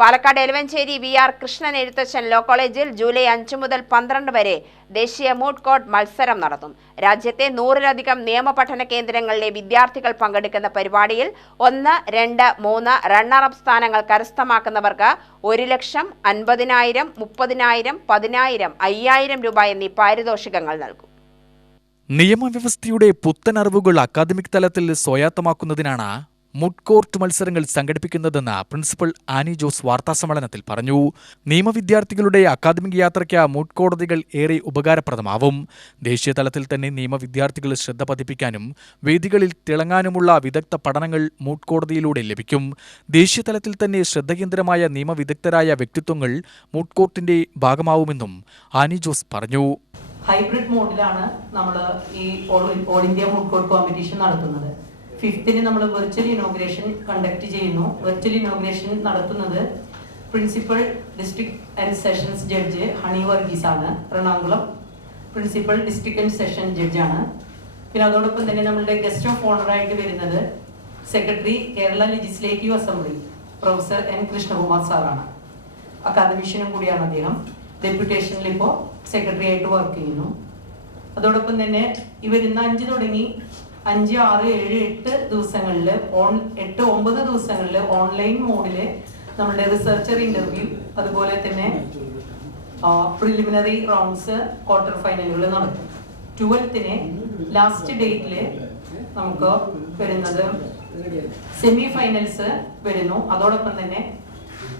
Palakkad Elavanchery V R Krishnan Ezhuthachan law കോളേജിൽ July അഞ്ച് മുതൽ പന്ത്രണ്ട് വരെ ദേശീയ മൂട്ട് കോർട്ട് മത്സരം നടത്തും. രാജ്യത്തെ നൂറിലധികം നിയമപഠന കേന്ദ്രങ്ങളിലെ വിദ്യാർത്ഥികൾ പങ്കെടുക്കുന്ന പരിപാടിയിൽ ഒന്ന് രണ്ട് മൂന്ന് റണ്ണറപ്പ് സ്ഥാനങ്ങൾ കരസ്ഥമാക്കുന്നവർക്ക് ഒരു ലക്ഷം അൻപതിനായിരം മുപ്പതിനായിരം പതിനായിരം അയ്യായിരം രൂപ എന്നീ പാരിതോഷികങ്ങൾ നൽകും. നിയമവ്യവസ്ഥയുടെ പുത്തൻ അറിവുകൾ അക്കാദമിക് തലത്തിൽ സ്വായത്തമാക്കുന്നതിനാണ് മുഡ് കോർട്ട് മത്സരങ്ങൾ സംഘടിപ്പിക്കുന്നതെന്ന് പ്രിൻസിപ്പൽ ആനി ജോസ് വാർത്താസമ്മേളനത്തിൽ പറഞ്ഞു. നിയമവിദ്യാർത്ഥികളുടെ അക്കാദമിക് യാത്രയ്ക്ക് മുഡ് കോടതികൾ ഏറെ ഉപകാരപ്രദമാവും. ദേശീയ തലത്തിൽ തന്നെ നിയമവിദ്യാർത്ഥികൾ ശ്രദ്ധ പതിപ്പിക്കാനും വേദികളിൽ തിളങ്ങാനുമുള്ള വിദഗ്ധ പഠനങ്ങൾ മുഡ്കോടതിയിലൂടെ ലഭിക്കും. ദേശീയ തലത്തിൽ തന്നെ ശ്രദ്ധകേന്ദ്രമായ നിയമവിദഗ്ധരായ വ്യക്തിത്വങ്ങൾ മുഡ്കോർട്ടിന്റെ ഭാഗമാവുമെന്നും ആനി ജോസ് പറഞ്ഞു. ഹൈബ്രിഡ് മോഡിലാണ് നമ്മൾ ഈ ഓൾ ഇന്ത്യ മുഡ്കോർട്ട് കോമ്പറ്റീഷൻ നടത്തുന്നത്. ഫിഫ്ത്തിന് നമ്മൾ വെർച്വൽ ഇനോഗ്രേഷൻ കണ്ടക്ട് ചെയ്യുന്നു. വെർച്വൽ ഇനോഗ്രേഷൻ നടത്തുന്നത് principal district and sessions judge Honey Varghese ആണ് Ernakulam principal district and session ജഡ്ജാണ് പിന്നെ അതോടൊപ്പം തന്നെ നമ്മളുടെ ഗസ്റ്റ് ഓഫ് ഓണറായിട്ട് വരുന്നത് secretary Kerala legislative assembly professor N Krishnakumar സാറാണ്. അക്കാദമിഷ്യനും കൂടിയാണ് അദ്ദേഹം. ഡെപ്യൂട്ടേഷനിൽ ഇപ്പോൾ സെക്രട്ടറി ആയിട്ട് വർക്ക് ചെയ്യുന്നു. അതോടൊപ്പം തന്നെ ഈ വരുന്ന അഞ്ച് തുടങ്ങി അഞ്ച് ആറ് ഏഴ് എട്ട് ദിവസങ്ങളിൽ ഓൺ എട്ട് ഒമ്പത് ദിവസങ്ങളിൽ ഓൺലൈൻ മോഡിൽ നമ്മുടെ റിസർച്ചർ ഇന്റർവ്യൂ അതുപോലെ തന്നെ പ്രിലിമിനറി റൗണ്ട്സ് ക്വാർട്ടർ ഫൈനലുകൾ നടക്കും. ട്വൽത്തിന് ലാസ്റ്റ് ഡേറ്റിൽ നമുക്ക് വരുന്നത് സെമി ഫൈനൽസ് വരുന്നു. അതോടൊപ്പം തന്നെ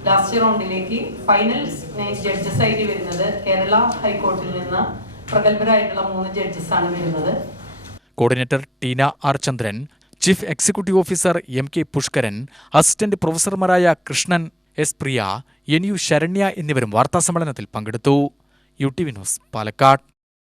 ലാസ്റ്റ് റൗണ്ടിലേക്ക് ഫൈനൽസ് ജഡ്ജസ് ആയിട്ട് വരുന്നത് കേരള ഹൈക്കോർട്ടിൽ നിന്ന് പ്രഗത്ഭരായിട്ടുള്ള മൂന്ന് ജഡ്ജസ് ആണ് വരുന്നത്. Coordinator Teena R Chandran chief executive officer M K Pushkaran assistant പ്രൊഫസർമാരായ Krishnan S Priya N U Saranya എന്നിവരും വാർത്താസമ്മേളനത്തിൽ പങ്കെടുത്തു. U T V news Palakkad.